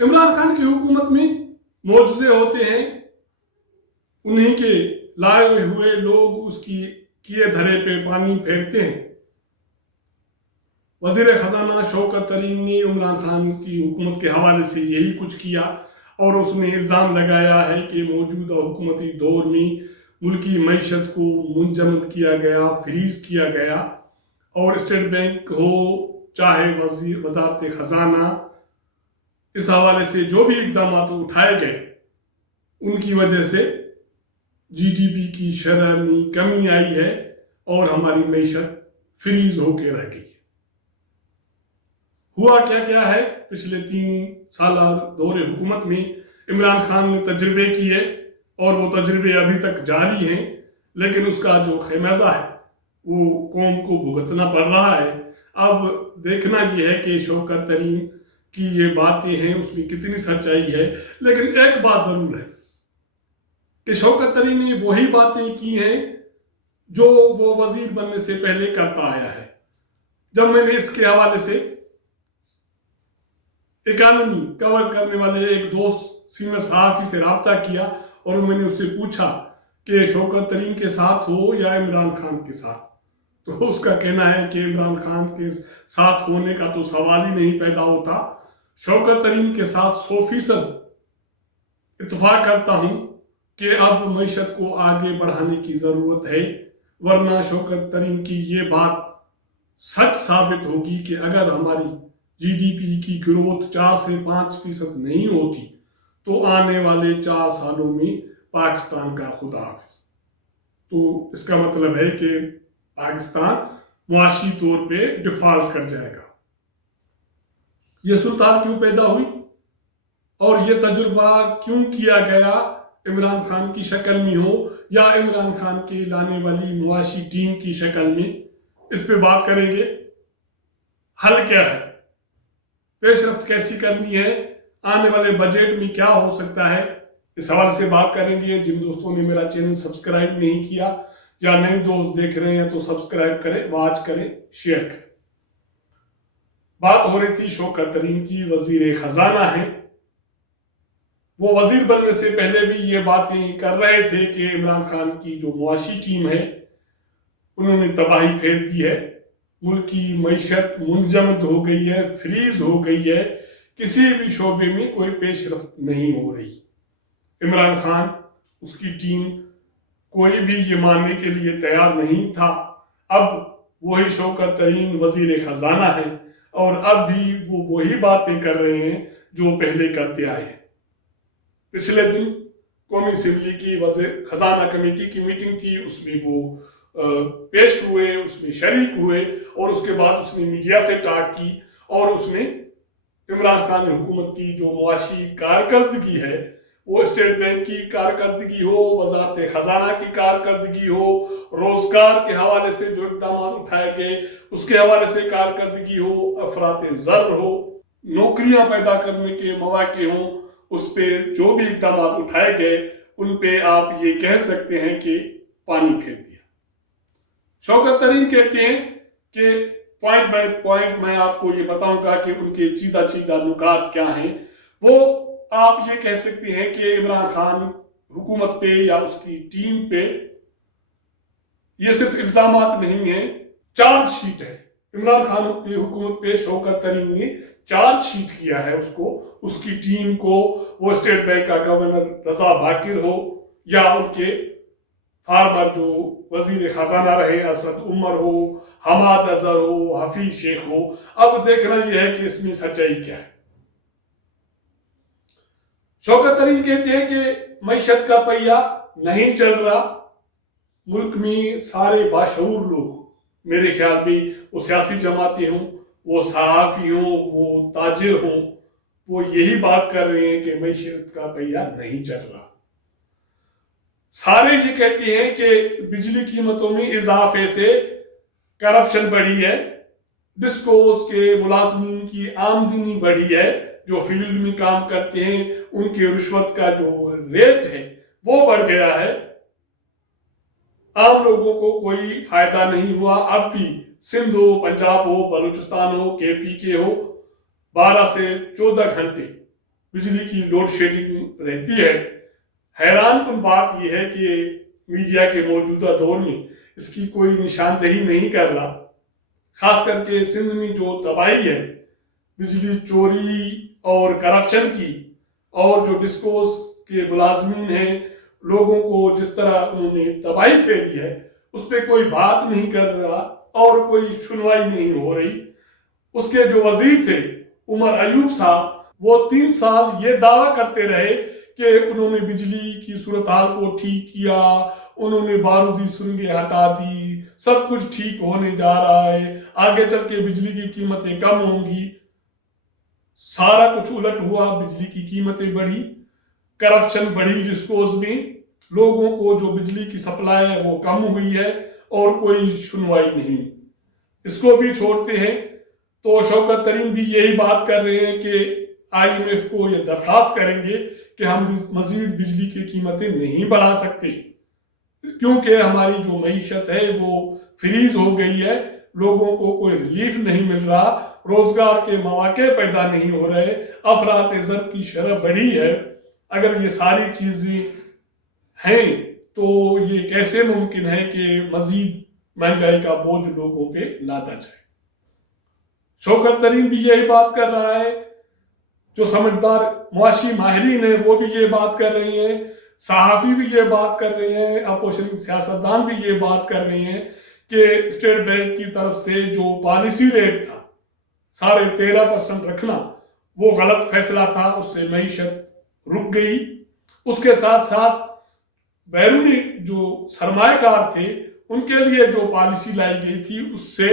इमरान खान की हुकूमत में मोजज़े होते हैं, उन्हीं के लाए हुए लोग उसकी किए धरे पे पानी फेरते हैं। वजीर खजाना शौकत तरीन ने इमरान खान की हुकूमत के हवाले से यही कुछ किया और उसने इल्ज़ाम लगाया है कि मौजूदा हुकूमती दौर में मुल्की मईशत को मुंजमद किया गया, फ्रीज किया गया, और स्टेट बैंक हो चाहे वजारत खजाना, इस हवाले से जो भी इकदाम उठाए गए उनकी वजह से जीडीपी की शरह में कमी आई है और हमारी मईशत फ्रीज होकर रह गई। हुआ क्या क्या है, पिछले 3 साल दौरे हुकूमत में इमरान खान ने तजर्बे किए और वो तजर्बे अभी तक जारी हैं, लेकिन उसका जो खमियाजा है वो कौम को भुगतना पड़ रहा है। अब देखना ये है कि शौकत तरीन की ये बातें हैं उसमें कितनी सच्चाई है, लेकिन एक बात जरूर है कि शौकत तरीन ने वही बातें की हैं जो वो वजीर बनने से पहले करता आया है। जब मैंने इसके हवाले से इकोनॉमी कवर करने वाले एक दोस्त सीनियर सहाफ़ी से राब्ता किया और मैंने उससे पूछा कि शौकत तरीन के साथ हो या इमरान खान के साथ, तो उसका कहना है कि इमरान खान के साथ होने का तो सवाल ही नहीं पैदा होता, शौकत तरीन के साथ 100% इत्तेफाक करता हूं कि अब मईशत को आगे बढ़ाने की जरूरत है, वरना शौकत तरीन की ये बात सच साबित होगी कि अगर हमारी जीडीपी की ग्रोथ 4 से 5% नहीं होती तो आने वाले 4 सालों में पाकिस्तान का खुदा हाफिज। तो इसका मतलब है कि पाकिस्तान मुआशी तौर पे डिफॉल्ट कर जाएगा। ये सूरत क्यों पैदा हुई और ये तजुर्बा क्यों किया गया, इमरान खान की शक्ल में हो या इमरान खान की लाने वाली मुआशी टीम की शक्ल में, इस पे बात करेंगे। हल क्या है, पेशरफ्त कैसी करनी है, आने वाले बजट में क्या हो सकता है, इस हवाले से बात करेंगे। जिन दोस्तों ने मेरा चैनल सब्सक्राइब नहीं किया या नए दोस्त देख रहे हैं तो सब्सक्राइब करें, वॉच करें, शेयर करें। बात हो रही थी शौकत तरीन की, वजीर खजाना है, वो वजीर बनने से पहले भी ये बातें कर रहे थे कि इमरान खान की जो मुआशी टीम है उन्होंने तबाही फेर दी है, मुल्क की मईशत मुंजमद हो गई है, फ्रीज हो गई है, किसी भी शोबे में कोई पेशरफ्त नहीं हो रही। इमरान खान, उसकी टीम कोई भी ये मानने के लिए तैयार नहीं था। अब वही शौकत तरीन वजीर खजाना है और अब भी वो वही बातें कर रहे हैं जो पहले करते आए हैं। पिछले दिन कौमी असेंबली की वजीर खजाना कमेटी की मीटिंग थी, उसमें वो पेश हुए, उसमें शरीक हुए और उसके बाद उसने मीडिया से टाक की और उसने इमरान खान हुकूमत की जो मुआशी कारकर्दगी है, वो स्टेट बैंक की कारकर्दगी हो, वजारत खजाना की कारकर्दगी हो, रोजगार के हवाले से जो इकदाम उठाए गए उसके हवाले से कारकर्दगी हो, अफरात ज़र हो, नौकरियां पैदा करने के मौके हों, उस पे जो भी इकदाम उठाए गए उन पे आप ये कह सकते हैं कि पानी फेर दिया। शौकत तरीन कहते हैं कि पॉइंट बाय पॉइंट मैं आपको ये बताऊंगा कि उनके चीदा चीदा नुकात क्या हैं। वो आप ये कह सकते हैं कि इमरान खान हुकूमत पे या उसकी टीम पे ये सिर्फ इल्जामात नहीं है, चार्ज शीट है। इमरान खान की हुकूमत पे शौकत तरीन ने चार्ज शीट किया है उसको, उसकी टीम को, वो स्टेट बैंक का गवर्नर रजा बाकिर हो या उनके फार्मर जो वजीर खजाना रहे असद उमर हो, हमाद अजहर हो, हफीज शेख हो। अब देखना यह है कि इसमें सच्चाई क्या है। शौकत तरीन कहते हैं कि मईशत का पहिया नहीं चल रहा, मुल्क में सारे बाशऊर लोग, मेरे ख्याल में वो सियासी जमातें हों, वो सहाफी हों, वो ताजिर हों, वो यही बात कर रहे हैं कि मईशत का पहिया नहीं चल रहा। सारे ये कहते हैं कि बिजली कीमतों में इजाफे से करप्शन बढ़ी है, डिस्कोस के मुलाजमीन की आमदनी बढ़ी है, जो फील्ड में काम करते हैं उनके रिश्वत का जो रेट है वो बढ़ गया है, आम लोगों को कोई फायदा नहीं हुआ। अब भी सिंध हो, पंजाब हो, बलूचिस्तान हो, केपी के हो, 12 से 14 घंटे बिजली की लोड शेडिंग रहती है। हैरान कुन बात यह है कि मीडिया के मौजूदा दौर में इसकी कोई निशानदेही नहीं कर रहा। खास करके सिंध में जो तबाही है बिजली चोरी और करप्शन की, और जो डिस्कोस के मुलाजमीन हैं, लोगों को जिस तरह उन्होंने तबाही फैली है, उस पर कोई बात नहीं कर रहा और कोई सुनवाई नहीं हो रही। उसके जो वजीर थे उमर अयूब साहब, वो 3 साल ये दावा करते रहे कि उन्होंने बिजली की सूरत हाल को ठीक किया, उन्होंने बारूदी सुरंगें हटा दी, सब कुछ ठीक होने जा रहा है, आगे चल के बिजली की कीमतें कम होंगी। सारा कुछ उलट हुआ, बिजली की कीमतें बढ़ी, करप्शन बढ़ी, डिस्कोस में लोगों को जो बिजली की सप्लाई है वो कम हुई है और कोई सुनवाई नहीं। इसको भी छोड़ते हैं तो शौकत तरीन भी यही बात कर रहे हैं कि IMF को ये दरखास्त करेंगे कि हम मजीद बिजली की कीमतें नहीं बढ़ा सकते, क्योंकि हमारी जो मईशत है वो फ्रीज हो गई है, लोगों को कोई रिलीफ नहीं मिल रहा, रोजगार के मौके पैदा नहीं हो रहे, अफरात ज़र की शरह बढ़ी है। अगर ये सारी चीजें हैं तो ये कैसे मुमकिन है कि मजीद महंगाई का बोझ लोगों पे लादा जाए। शौकत तरीन भी यही बात कर रहा है, जो समझदार मुआशी माहिरीन है वो भी ये बात कर रहे हैं, सहाफी भी ये बात कर रहे हैं, अपोजिशन सियासतदान भी ये बात कर रहे हैं कि स्टेट बैंक की तरफ से जो पॉलिसी रेट था 13.5% रखना, वो गलत फैसला था, उससे मईशत रुक गई। उसके साथ साथ बैरूनी जो सरमाएकार थे उनके लिए जो पॉलिसी लाई गई थी उससे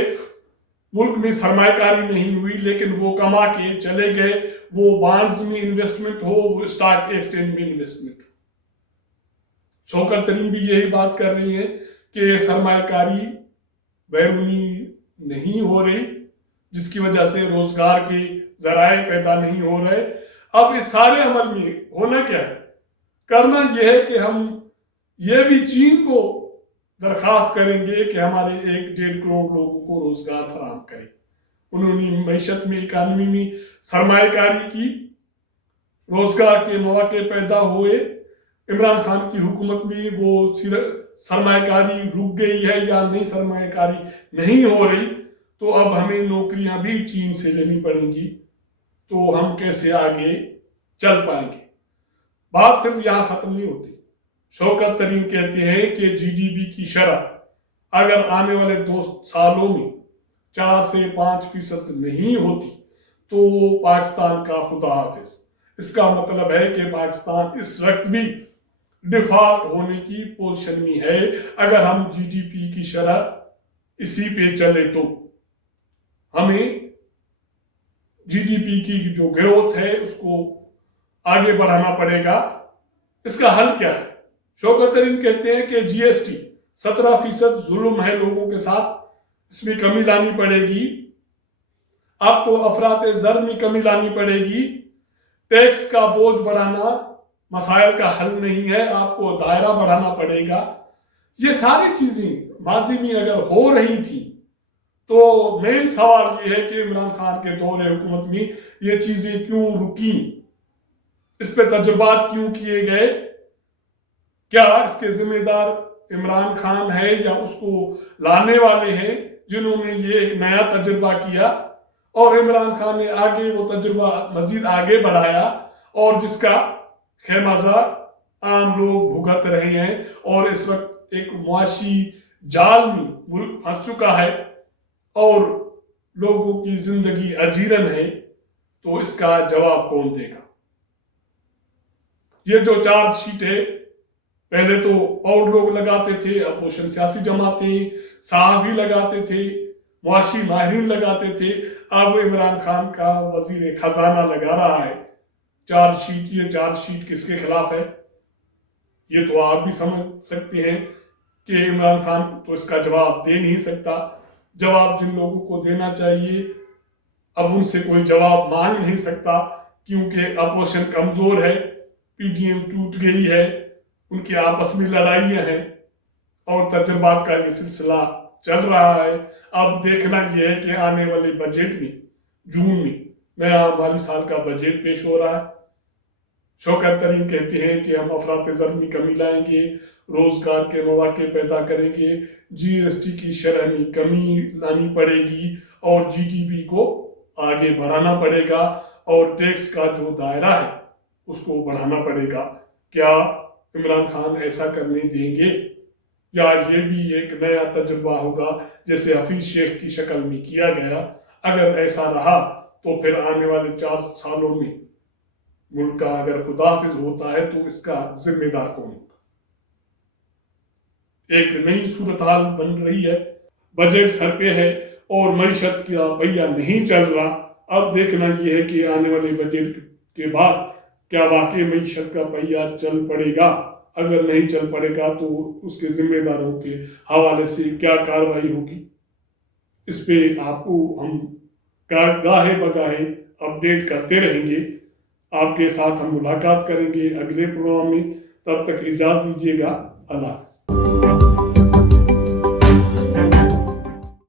मुल्क में सरमाएकारी नहीं हुई, लेकिन वो कमा के चले गए, वो बॉन्ड्स में इन्वेस्टमेंट हो, वो स्टॉक एक्सचेंज में इन्वेस्टमेंट हो। शौकत तरीन भी यही बात कर रही है कि सरमाएकारी बैरूनी नहीं हो रही, जिसकी वजह से रोजगार के जराए पैदा नहीं हो रहे। अब इस सारे अमल में होना क्या है, करना यह है कि हम ये भी चीन को दरखास्त करेंगे कि हमारे 1-1.5 करोड़ लोगों को रोजगार फराहम करें। उन्होंने मैशत में, इकानमी में सरमाएकारी की, रोजगार के मौके पैदा हुए। इमरान खान की हुकूमत में वो सरमाएकारी रुक गई है या नहीं, सरमाएकारी नहीं हो रही, तो अब हमें नौकरियां भी चीन से लेनी पड़ेंगी, तो हम कैसे आगे चल पाएंगे। बात सिर्फ यहां खत्म नहीं होती। शौकत तरीन कहते हैं कि GDP की शरह अगर आने वाले 2 सालों में 4 से 5% नहीं होती तो पाकिस्तान का खुदा हाफिज। इसका मतलब है कि पाकिस्तान इस वक्त भी डिफॉल्ट होने की पोजीशन में है। अगर हम GDP की शरह इसी पे चले तो हमें GDP की जो ग्रोथ है उसको आगे बढ़ाना पड़ेगा। इसका हल क्या है? शौकत तरीन कहते हैं कि GST 17% जुल्म है लोगों के साथ, इसमें कमी लानी पड़ेगी। आपको अफरात ज़र में कमी लानी पड़ेगी। टैक्स का बोझ बढ़ाना मसाइल का हल नहीं है, आपको दायरा बढ़ाना पड़ेगा। ये सारी चीजें माजी में अगर हो रही थी तो मेन सवाल ये है कि इमरान खान के दौरे हुकूमत में ये चीजें क्यों रुकी, इस पे तजुर्बात क्यों किए गए? क्या इसके जिम्मेदार इमरान खान है या उसको लाने वाले हैं जिन्होंने ये एक नया तजुर्बा किया और इमरान खान ने आगे वो तजुर्बा मजीद आगे बढ़ाया और जिसका खेमजा आम लोग भुगत रहे हैं और इस वक्त एक मुआशी जाल में मुल्क फंस चुका है और लोगों की जिंदगी अजीरन है, तो इसका जवाब कौन देगा? ये जो चार्जशीट है पहले तो और लोग लगाते थे, अपोजिशन सियासी जमातें, सहाफी लगाते थे, मुआशी माहिरीन लगाते थे, अब इमरान खान का वजीर खजाना लगा रहा है चार्जशीट। ये चार्जशीट किसके खिलाफ है? ये तो आप भी समझ सकते हैं कि इमरान खान तो इसका जवाब दे नहीं सकता। जवाब जिन लोगों को देना चाहिए अब उनसे कोई जवाब मांग नहीं सकता, क्योंकि अपोजिशन कमजोर है, PDM टूट गई है, उनकी आपस में लड़ाइयां हैं और तजुर्बात का ये सिलसिला चल रहा है। अब देखना यह है कि आने वाले बजट में जून में नया माली साल का बजट पेश हो रहा है, शौकत तरीन कहते हैं कि हम अफरात ज़र में कमी लाएंगे, रोजगार के मौके पैदा करेंगे, जीएसटी की शरह में कमी लानी पड़ेगी और जीडीपी को आगे बढ़ाना पड़ेगा और टैक्स का जो दायरा है उसको बढ़ाना पड़ेगा। क्या इमरान खान ऐसा करने देंगे या ये भी एक नया तजुर्बा होगा जैसे हफीज शेख की शक्ल में किया गया? अगर ऐसा रहा तो फिर आने वाले 4 सालों में मुल्क का अगर खुदाफिज होता है तो इसका जिम्मेदार कौन होगा? एक नई सूरत हाल बन रही है, बजट सर पे है और मईशत का पहिया नहीं चल रहा। अब देखना यह है कि आने वाले बजट के बाद क्या वाकई मईशत का पहिया चल पड़ेगा। अगर नहीं चल पड़ेगा तो उसके जिम्मेदारों के हवाले से क्या कार्रवाई होगी, इस पे आपको हम गाहे बगाहे अपडेट करते रहेंगे। आपके साथ हम मुलाकात करेंगे अगले प्रोग्राम में। तब तक इजाजत दीजिएगा। अल्लाह हाफ़िज़।